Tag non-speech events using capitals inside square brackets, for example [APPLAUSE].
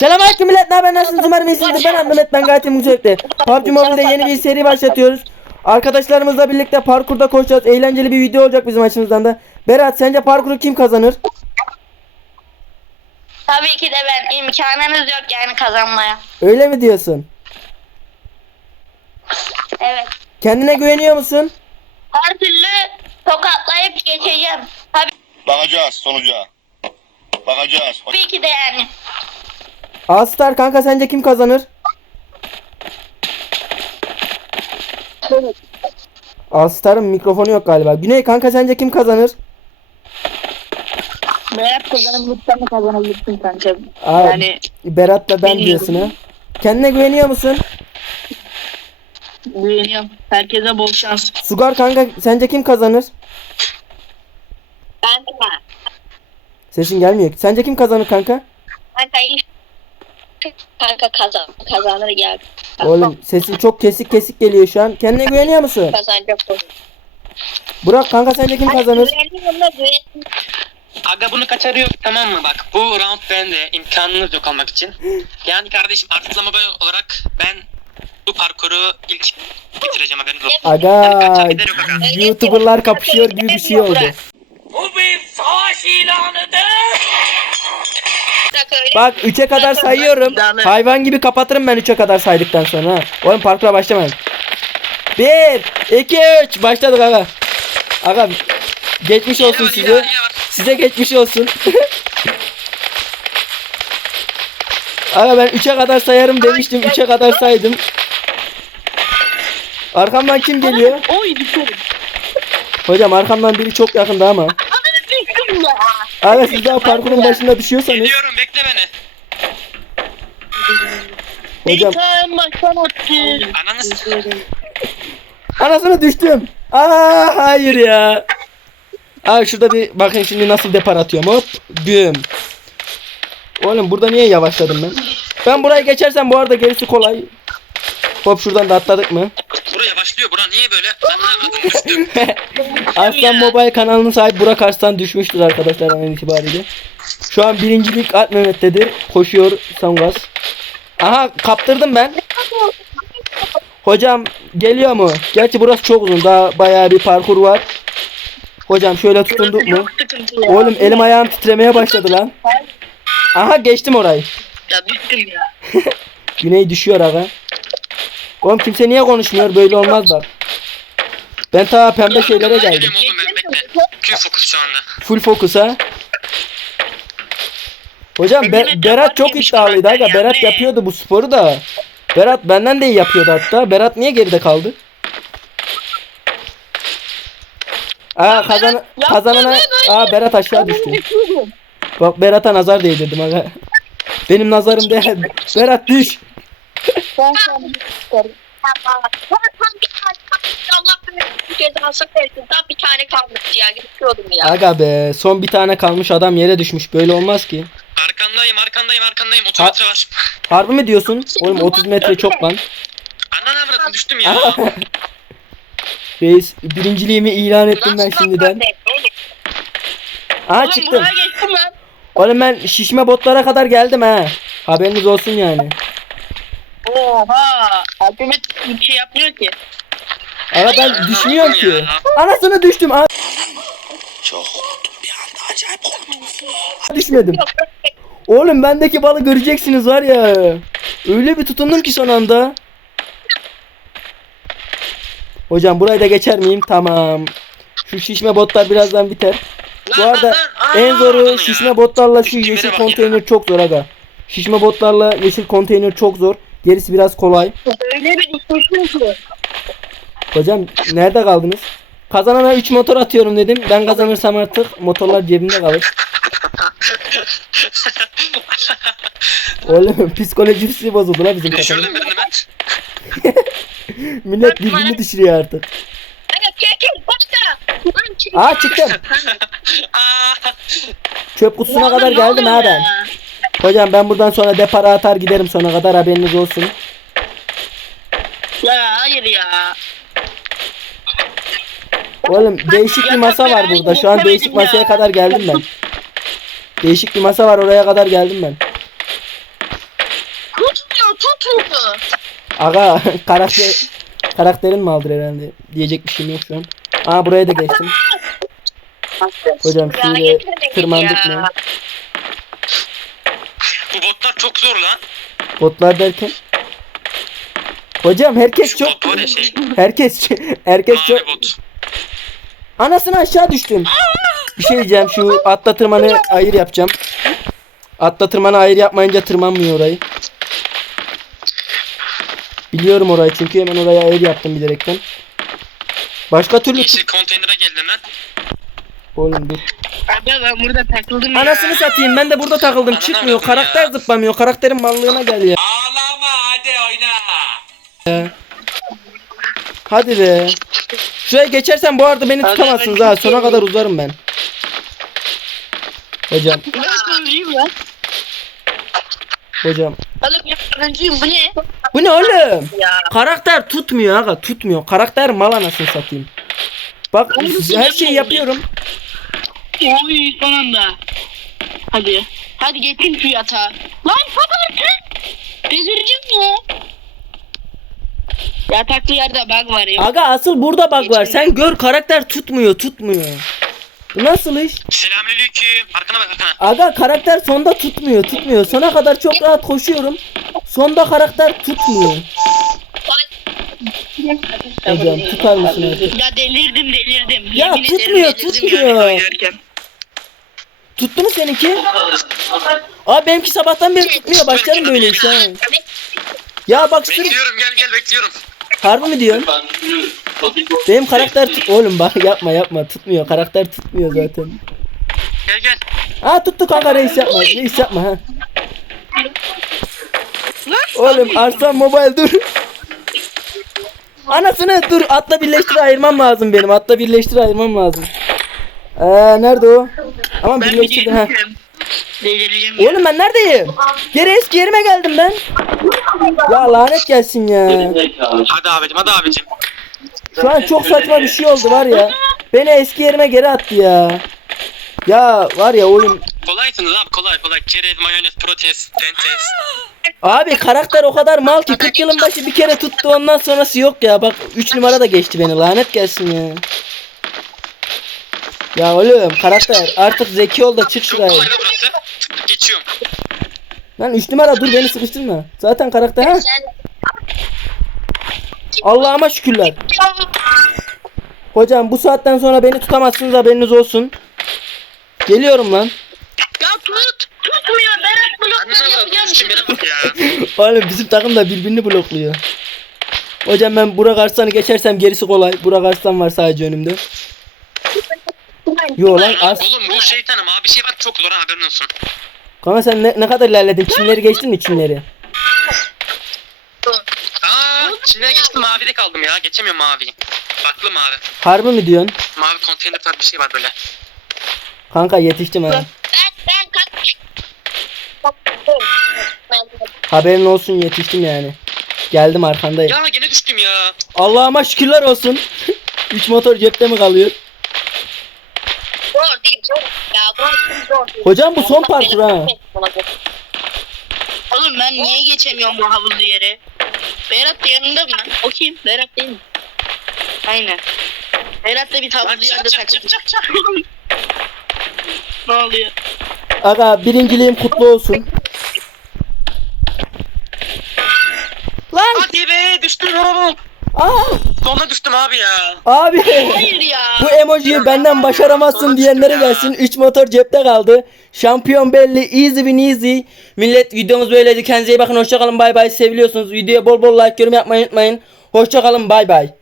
Selamünaleyküm millet. Ne haber? Nasılsınız? Umarım iyisinizdir. Ben Mehmet. Ben gayet müzikli. PUBG Mobile'de yeni bir seri başlatıyoruz. Arkadaşlarımızla birlikte parkurda koşacağız. Eğlenceli bir video olacak bizim açımızdan da. Berat sence parkuru kim kazanır? Tabii ki de ben imkanınız yok yani kazanmaya. Öyle mi diyorsun? Evet. Kendine güveniyor musun? Her türlü tokatlayıp geçeceğim. Tabii, Bakacağız sonuca. Bakacağız. tabii ki de yani. Astar kanka sence kim kazanır? Astar'ın mikrofonu yok galiba. Güney kanka sence kim kazanır? Berat kazanabilirsen kazanabilirsin kanka. Aa, Yani Berat'la ben diyorsun ha. Kendine güveniyor musun? güveniyorum. Herkese bol şans. Sugar kanka sence kim kazanır? Ben de. Sesin gelmiyor. Sence kim kazanır kanka? Kanka, kanka kazan, kazanır gel. Oğlum sesin çok kesik kesik geliyor şu an. Kendine güveniyor musun? Kazanacak bu. Burak kanka sence kim kazanır? Güveniyorum da güven- Aga bunu kaçarıyor tamam mı bak bu round bende imkanınız yok almak için. Yani kardeşim mobile olarak ben bu parkuru ilk bitireceğim haberiniz olsun. Aga Kaçar gider yok aga. YouTuber'lar kapışıyor gibi bir şey oldu. Bak öyle. Bak 3'e kadar sayıyorum. Hayvan gibi kapatırım ben 3'e kadar saydıktan sonra. ha. Oğlum parkura başlamayın. 1 2 3 başladık aga. Aga geçmiş olsun Yine size. var. Size geçmiş olsun. Aga ben 3'e kadar sayarım demiştim. 3'e kadar saydım. Arkamdan kim geliyor? Oy düşerim. Hocam arkamdan biri çok yakında ama. Ya. Aga siz daha parkurun başında düşüyorsanız. Geliyorum bekle beni. Hocam tane baştan attı. Ananı s- anasını düştüm. Aa hayır ya. Aa şurada bir bakın şimdi nasıl depar atıyorum hop. Güm. Oğlum burada niye yavaşladım ben? Ben burayı geçersem bu arada gerisi kolay. Hop şuradan da atladık mı? Buraya başlıyor bura niye böyle? Düştüm. [LAUGHS] Arslan Mobile kanalının sahibi Burak Arslan düşmüştür arkadaşlar an itibariyle. Şu an birincilik Alp Mehmet'tedir. Koşuyor Songaz. Aha kaptırdım ben. Hocam geliyor mu? Gerçi burası çok uzun. Daha bayağı bir parkur var. Hocam şöyle tutunduk mu? Oğlum elim ayağım titremeye başladı lan. Aha geçtim orayı. Ya düştüm ya. [LAUGHS] Güney düşüyor aga. Oğlum kimse niye konuşmuyor? Böyle olmaz bak. Ben ta pembe şeylere geldim. Oğlum ben bekle. Q fokus şu anda. Full fokus ha. Hocam Be- Berat çok iddialıydı aga. Berat yapıyordu bu sporu da. Berat benden de iyi yapıyordu hatta. Berat niye geride kaldı? Aa kazan kazanana Aa Berat aşağı düştü. Bak Berat'a nazar değdirdim aga. Benim nazarım değer. Berat düş. Ben sana çıkarım. Tam bir tane Allah bir cezası versin. Tam bir tane kalmıştı ya. Gidiyordum ya. Aga be son bir tane kalmış adam yere düşmüş. Böyle olmaz ki. Arkandayım arkandayım arkandayım 30 Ha- metre var. Harbi mi diyorsun? Oğlum 30 metre çok lan. Ananı avradım düştüm ya. [LAUGHS] Reis birinciliğimi ilan ettim ben şimdiden. Aha Oğlum çıktım. buraya geçtim lan. Oğlum ben şişme botlara kadar geldim ha. Haberiniz olsun yani. Oha. Ultimate bir şey yapmıyor ki. Ama ben düşmüyorum ki. Anasını düştüm. Aa, Çok korktum bir anda acayip korktum. düşmedim. Oğlum bendeki balı göreceksiniz var ya. Öyle bir tutundum ki son anda. Hocam burayı da geçer miyim? Tamam. Şu şişme botlar birazdan biter. Bu arada en zoru şişme botlarla şu yeşil konteyner çok zor aga. Şişme botlarla yeşil konteyner çok zor. Gerisi biraz kolay. Öyle bir düşmüşüm ki. Hocam nerede kaldınız? Kazanana 3 motor atıyorum dedim. Ben kazanırsam artık motorlar cebimde kalır. Oğlum [LAUGHS] psikolojisi bozuldu la bizim kafanın. Düşürdüm birini [LAUGHS] ben. Millet birbirini düşürüyor artık. Evet çekil başla. Aa çıktım. [LAUGHS] Aa, Çöp kutusuna kadar geldim ha ben. Hocam ben buradan sonra depara atar giderim sona kadar haberiniz olsun. Ya hayır ya. Oğlum değişik bir masa var burada. Şu an değişik masaya kadar geldim ben. Değişik bir masa var oraya kadar geldim ben. tutuldu. Aga [LAUGHS] karakter karakterin mi aldır herhalde? Diyecek bir şeyim yok şu an. Aa buraya da geçtim. Hocam şimdi tırmandık mı? Bu botlar çok zor lan. Botlar derken. Hocam herkes Şu çok bot var ya şey. herkes herkes çok bot. Anasını aşağı düştüm. Bir şey diyeceğim şu atla tırmanı ayır yapacağım. Atla tırmanı ayır yapmayınca tırmanmıyor orayı. Biliyorum orayı çünkü hemen oraya ayır yaptım bilerekten. Başka türlü Yeşil konteynere geldim lan. Oğlum dur. Abi ben burada takıldım ya. Anasını satayım ben de burada takıldım çıkmıyor. Karakter ya. zıplamıyor. Karakterin mallığına gel ya. Ağlama hadi oyna. Hadi be. Şuraya geçersen bu arada beni tutamazsınız ha. Sona kadar uzarım ben. Hocam, Ben sonuncuyum lan. hocam. Oğlum ya sonuncuyum bu ne? Bu ne oğlum? Ya. Karakter tutmuyor aga tutmuyor. Karakter mal anasını satayım. Bak her şeyi yapıyorum. Oy son anda. Hadi. Hadi geçin şu yatağa. Lan kapat. Bezireceğim ya. Yataklı yerde bug var ya. Aga asıl burada bak var. Sen gör karakter tutmuyor tutmuyor. Bu nasıl iş? Selamünaleyküm. Arkana bak arkana. Aga karakter sonda tutmuyor tutmuyor. Sona kadar çok rahat koşuyorum. Sonda karakter tutmuyor. Hocam tutar mısın? Ya delirdim delirdim. Ya Yemin ederim tutmuyor, delirdim tutmuyor. yani oynarken. Tuttu mu seninki? Aa benimki sabahtan beri tutmuyor. Başlarım böyle iş ha. Ya bak sırf Bekliyorum gel gel bekliyorum. harbi mi diyorsun? Benim karakter tut oğlum bak [LAUGHS] yapma yapma tutmuyor. Karakter tutmuyor zaten. Gel gel. Ha tuttu kanka reis yapma. Reis yapma ha. Oğlum Arslan Mobile dur. Anasını dur atla birleştir ayırmam lazım benim. Atla birleştir ayırmam lazım. Ee, nerede o? Ama Ben birleştirdi ha. delireceğim. Ya. Oğlum ben neredeyim? Geri eski yerime geldim ben. Ya lanet gelsin ya. Hadi abicim hadi abicim. Şu an çok saçma bir şey oldu var ya. Beni eski yerime geri attı ya. Ya var ya oyun. Kolaysınız abi kolay kolay. Çerez, mayonez, protez, dentes. Abi karakter o kadar mal ki 40 yılın başı bir kere tuttu ondan sonrası yok ya. Bak 3 numara da geçti beni lanet gelsin ya. Ya oğlum karakter artık zeki ol da çık Çok şuraya. lan burası. Geçiyorum. Lan 3 numara dur beni sıkıştırma. Zaten karakter ha. Allah'ıma şükürler. Hocam bu saatten sonra beni tutamazsınız haberiniz olsun. Geliyorum lan. Ya tut. Tutmuyor. Berat blokları yapacağım şimdi. [LAUGHS] Oğlum bizim takım da birbirini blokluyor. Hocam ben Burak Arslan'ı geçersem gerisi kolay. Burak Arslan var sadece önümde. Yo lan Ars. Oğlum bu şeytanım abi bir şey var çok zor ha, haberin olsun. Kanka sen ne, ne kadar ilerledin? Çimleri geçtin mi çimleri? Aa Çin'e geçtim mavide kaldım ya. Geçemiyorum mavi. Baklı mavi. Harbi mi diyorsun? Mavi konteyner tarzı bir şey var böyle. Kanka yetiştim ha. ben. Ben Haberin olsun yetiştim yani. Geldim arkandayım. Ya gene düştüm ya. Allah'ıma şükürler olsun. [LAUGHS] 3 motor cepte mi kalıyor? zor değil zor. Ya bu zor değil. Hocam bu son parkur ha. Oğlum ben niye geçemiyorum bu havuzlu yere? Berat da yanında mı? O kim? Berat değil mi? Aynen. Berat da bir havuzlu yerde çık çık takıldı. çık çık. Ne oluyor? Aga birinciliğim kutlu olsun. Lan! Hadi be düştüm oğlum. Aa! Sonra düştüm abi ya. Abi! Hayır ya. Bu emojiyi benden başaramazsın diyenlere gelsin. 3 motor cepte kaldı. Şampiyon belli. Easy win easy. Millet videomuz böyleydi. Kendinize iyi bakın. Hoşçakalın. Bay bay. Seviliyorsunuz. Videoya bol bol like yorum yapmayı unutmayın. Hoşçakalın. Bay bay.